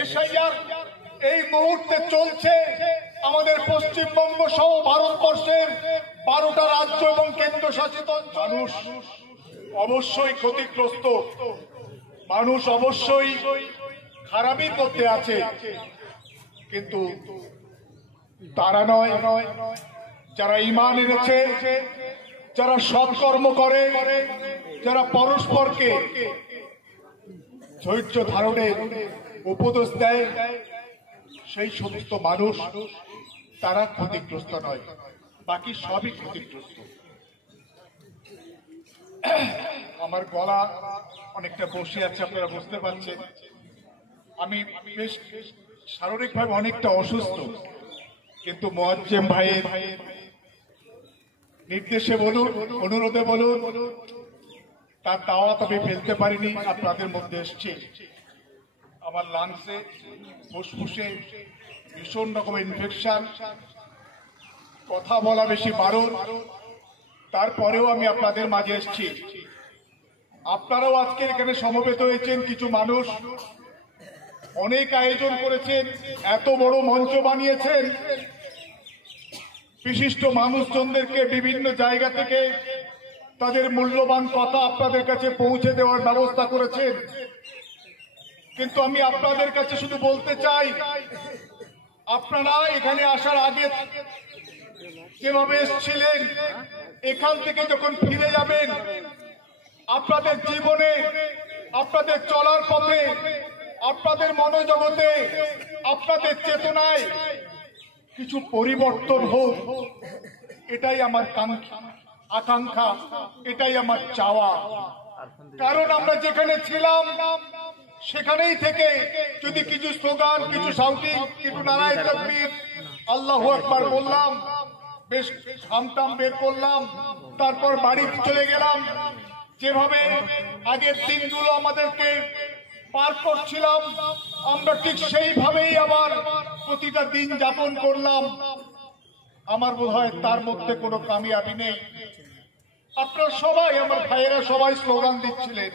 SIR এই মুহূর্তে চলছে আমাদের পশ্চিমবঙ্গ সহ ভারতবর্ষের 12টা রাজ্য এবং কেন্দ্রশাসিত মানুষ অবশ্যই ক্ষতিগ্রস্ত, মানুষ অবশ্যই খারাপই করতে আছে, কিন্তু তারা নয়, যারা ঈমান এনেছে, যারা সৎকর্ম করে, যারা পরস্পরকে ধৈর্য ধারণের উপদেশ দেয়, সেই সমস্ত মানুষ তারা ক্ষতিগ্রস্ত নয়, বাকি সবই ক্ষতিগ্রস্ত। আমার গলা অনেকটা বসে আছে, আপনারা বুঝতে পারছেন। আমি বেশ শারীরিকভাবে অনেকটা অসুস্থ, কিন্তু মুয়াজ্জেম ভাইয়ের নির্দেশে বলুন, অনুরোধে বলুন, তার দাওয়াত আমি ফেলতে পারিনি, আপনাদের মধ্যে এসছে। আমার লাংসে, ফুসফুসে ভীষণ রকমের ইনফেকশন, কথা বলা বেশি বারণ, তারপরেও আমি আপনাদের মাঝে এসেছি। আপনারাও আজকে এখানে সমবেত হয়েছেন, কিছু মানুষ অনেক আয়োজন করেছেন, এত বড় মঞ্চ বানিয়েছেন, বিশিষ্ট মানুষজনদেরকে বিভিন্ন জায়গা থেকে তাদের মূল্যবান কথা আপনাদের কাছে পৌঁছে দেওয়ার ব্যবস্থা করেছেন। কিন্তু আমি আপনাদের কাছে শুধু বলতে চাই, আপনারা এখানে আসার আগে যেভাবে এসেছিলেন, এখান থেকে যখন ফিরে যাবেন, আপনাদের জীবনে, আপনাদের চলার পথে, আপনাদের মনোজগতে, আপনাদের চেতনায় কিছু পরিবর্তন হোক, এটাই আমার আকাঙ্ক্ষা, এটাই আমার চাওয়া। কারণ আমরা যেখানে ছিলাম সেখানেই থেকে যদি কিছু স্লোগান, কিছু শাউটিং, কিছু নারায়ে তাকবীর, আল্লাহু আকবার বললাম, বেশ হামটাম বের করলাম, তারপর বাড়ি চলে গেলাম, যেভাবে আগের দিনগুলো আমাদেরকে পার করছিলাম, আমরা ঠিক সেইভাবেই আবার প্রতিটা দিন যাপন করলাম। আমার বোধ হয় তার মধ্যে কোনো কামিয়াবি নেই। আপনারা সবাই, আমার ভাইয়েরা সবাই স্লোগান দিচ্ছিলেন,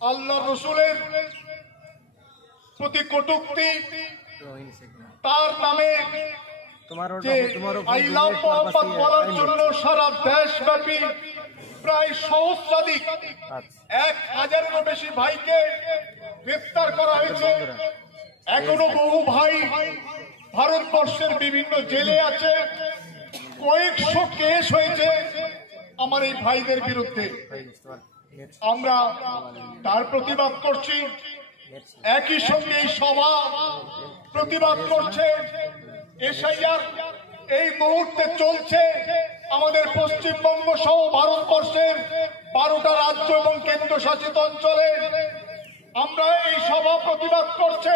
আল্লাহ রসুলের প্রতি কটূক্তি, তার নামে যে আই লাভ মোহাম্মদ বলার জন্য সারা দেশব্যাপী প্রায় সহস্রাধিক 1000-এরও বেশি ভাইকে গ্রেফতার করা হয়েছে। এখনো বহু ভাই ভারতবর্ষের বিভিন্ন জেলে আছে, কয়েকশো কেস হয়েছে আমার এই ভাইদের বিরুদ্ধে। আমরা তার প্রতিবাদ করছি, একই সঙ্গে এই সভা প্রতিবাদ করছে। এসআইআর এই মুহূর্তে চলছে আমাদের পশ্চিমবঙ্গ সহ ভারতবর্ষের 12টা রাজ্য এবং কেন্দ্রশাসিত অঞ্চলে। আমরা এই সভা প্রতিবাদ করছে,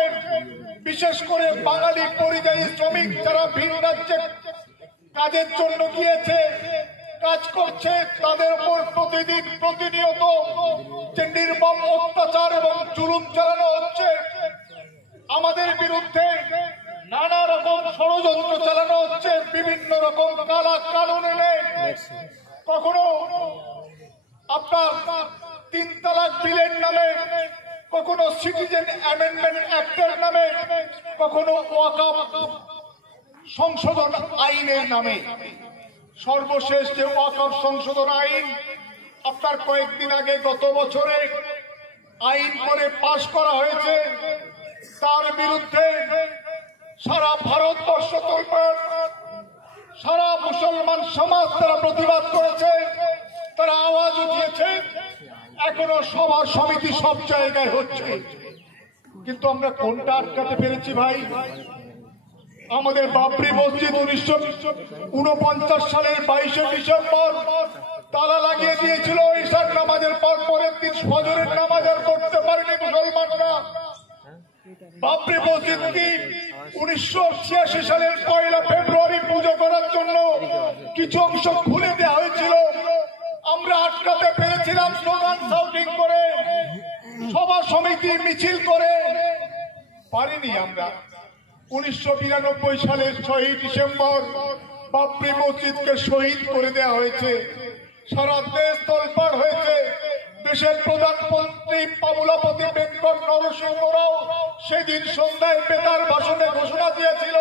বিশেষ করে বাঙালি পরিযায়ী শ্রমিক যারা ভিন রাজ্যে কাজের জন্য গিয়েছে, কাজ করছে, তাদের উপর প্রতিদিন প্রতিনিয়ত যে নির্মম অত্যাচার এবং জুলুম চালানো হচ্ছে, আমাদের বিরুদ্ধে নানা রকম ষড়যন্ত্র চালানো হচ্ছে, বিভিন্ন রকম কালা কানুন এনে, কখনো আপনার 3 তালাক বিলের নামে, কখনো সিটিজেন অ্যামেন্ডমেন্ট অ্যাক্টের নামে, কখনো ওয়াকফ সংশোধন আইনের নামে। সর্বশেষ যে ওয়াকফ সংশোধন আইন আপনার কয়েকদিন আগে গত বছরে আইন করে পাশ করা হয়েছে, তার বিরুদ্ধে সারা ভারতবর্ষ তোলপাড়, সারা মুসলমান সমাজ তারা প্রতিবাদ করেছে, তারা আওয়াজ উঠিয়েছে। এখনো সভা সমিতি সব জায়গায় হচ্ছে, কিন্তু আমরা কোনটা আটকাতে পেরেছি ভাই? আমাদের বাবরি মসজিদ 1949 সালের 22শে ডিসেম্বর তালা লাগিয়ে দিয়েছিল। ঈশার নামাজের পর পরের দিন ফজরের নামাজ আর পড়তে পারেনি মুসলমানরা। বাবরি মসজিদ কি 1986 সালের 1 ফেব্রুয়ারি পুজো করার জন্য কিছু অংশ খুলে দেওয়া হয়েছিল। আমরা আটকাতে পেরেছিলাম স্লোগান শাউটিং করে, সভা সমিতি মিছিল করে, পারিনি আমরা। 1992 সালের 6 ডিসেম্বর বাবরি মসজিদকে শহীদ করে দেওয়া হয়েছে। সারা দেশ তোলপাড় হয়েছে। দেশের প্রধানমন্ত্রী কমলাপতি বেঙ্কট নরসিংহ রাও সেদিন সন্ধ্যায় বেতার ভাষণে ঘোষণা দিয়েছিল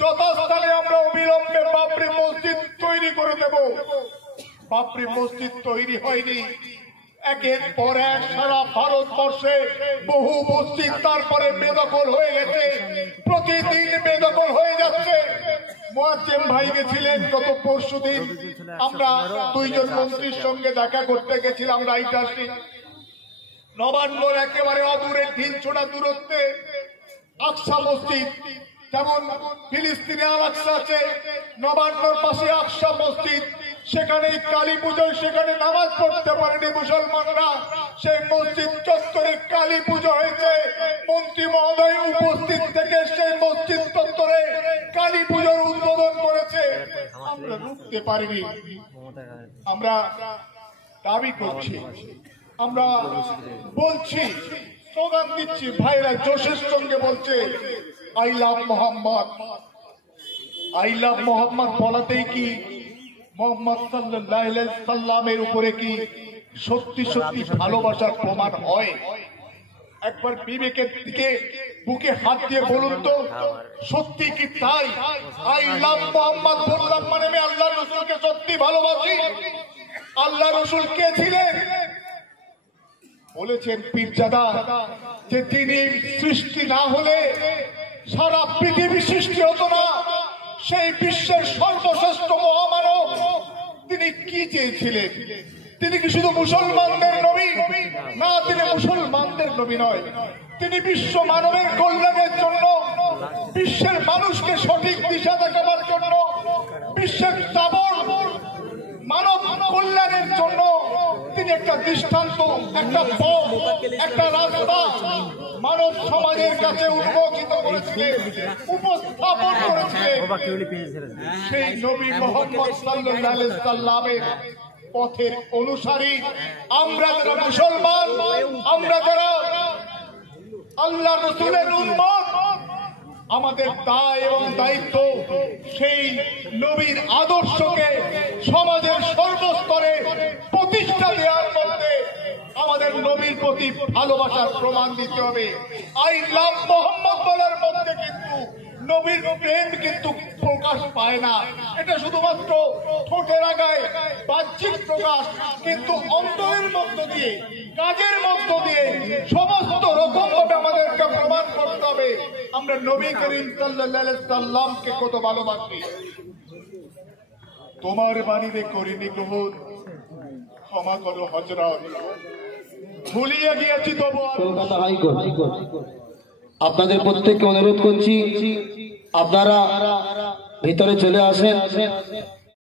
যথাস্থানে আমরা অবিলম্বে বাবরি মসজিদ তৈরি করে দেব। বাবরি মসজিদ তৈরি হয়নি, একের পর এক সারা ভারতবর্ষে বহু মসজিদ তারপরে বেদখল হয়ে গেছে, প্রতিদিন বেদখল হয়ে যাচ্ছে। মোয়াজ্জেম ভাই গেছিলেন গত পরশুদিন, আমরা দুইজন মন্ত্রীর সঙ্গে দেখা করতে গেছিলাম রাইটার্সি। নবান্নর একেবারে অদূরে ঢিলছোড়া দূরত্বে আকসা মসজিদ, যেমন ফিলিস্তিনে আল আকসা আছে, নবান্নর পাশে আকসা মসজিদ, সেখানে কালী পুজোয় সেখানে নামাজ পড়তে পারেনি মুসলমানরা। সেই মসজিদ চত্বরে কালী পুজো হয়েছে, মন্ত্রী মহোদয় উপস্থিত থেকে সেই মসজিদ চত্বরে কালী পুজোর উদ্বোধন করেছে। আমরা রুখতে পারিনি। আমরা দাবি করছি, আমরা বলছি, স্লোগান দিচ্ছি, ভাইরা জোশের সঙ্গে বলছে I love Muhammad. I love Muhammad বলাতেই কি মোহাম্মদ সাল্লাল্লাহু আলাইহি সাল্লামের উপরে কি সত্যি সত্যি ভালোবাসার প্রমাণ হয়? একবার বিবেকের দিকে বুকে হাত দিয়ে বলুন তো, সত্যি কি তাই? আই লাভ মোহাম্মদ বললাম মানে আমি আল্লাহ রসুলকে সত্যি ভালোবাসি। আল্লাহ রসুল কে ছিলেন? বলেছেন পীরজাদা যে তিনি সৃষ্টি না হলে সারা পৃথিবী সৃষ্টি হতো না। সেই বিশ্বের সর্বশ্রেষ্ঠ মহামানব তিনি কি চেয়েছিলেন? তিনি কি শুধু মুসলমানদের নবী? না, তিনি মুসলমানদের নবী নয়, তিনি বিশ্ব মানবের কল্যাণের জন্য, বিশ্বের মানুষকে সঠিক দিশা দেখাবার জন্য, বিশ্বের তাবড় মানব কল্যাণের জন্য তিনি একটা দৃষ্টান্ত, একটা পথ, একটা রাস্তা মানব সমাজের কাছে উন্মোচিত করেছিলেন, উপস্থাপন করেছিলেন। সেই নবী মুহাম্মদ সাল্লাল্লাহু আলাইহি সাল্লামের পথের অনুসারী আমরা যারা মুসলমান, আমরা যারা আল্লাহ রাসূলের উম্মত, আমাদের দায় এবং দায়িত্ব সেই নবীর আদর্শকে সমাজের সর্বস্তরে প্রতিষ্ঠা দেওয়ার মধ্যে আমাদের নবীর প্রতি ভালোবাসার প্রমাণ দিতে হবে। আই লাভ মোহাম্মদ বলার মধ্যে কিন্তু নবীর প্রেম কিন্তু প্রকাশ পায় না, এটা শুধুমাত্র ঠোঁটের আগায় বাহ্যিক প্রকাশ, কিন্তু অন্তরের মধ্য দিয়ে, কাজের মধ্য দিয়ে সমস্ত রকম ভাবে আমাদেরকে প্রমাণ করতে হবে আমরা নবী করিম সাল্লাল্লাহু আলাইহি সাল্লামকে কত ভালোবাসি। তোমার বাণীতে করিনি গ্রহণ, ক্ষমা করো হযরত, ভুলিয়ে গিয়েছি তবু। কলকাতা হাইকোর্ট আপনাদের প্রত্যেককে অনুরোধ করছি আপনারা ভিতরে চলে আসেন।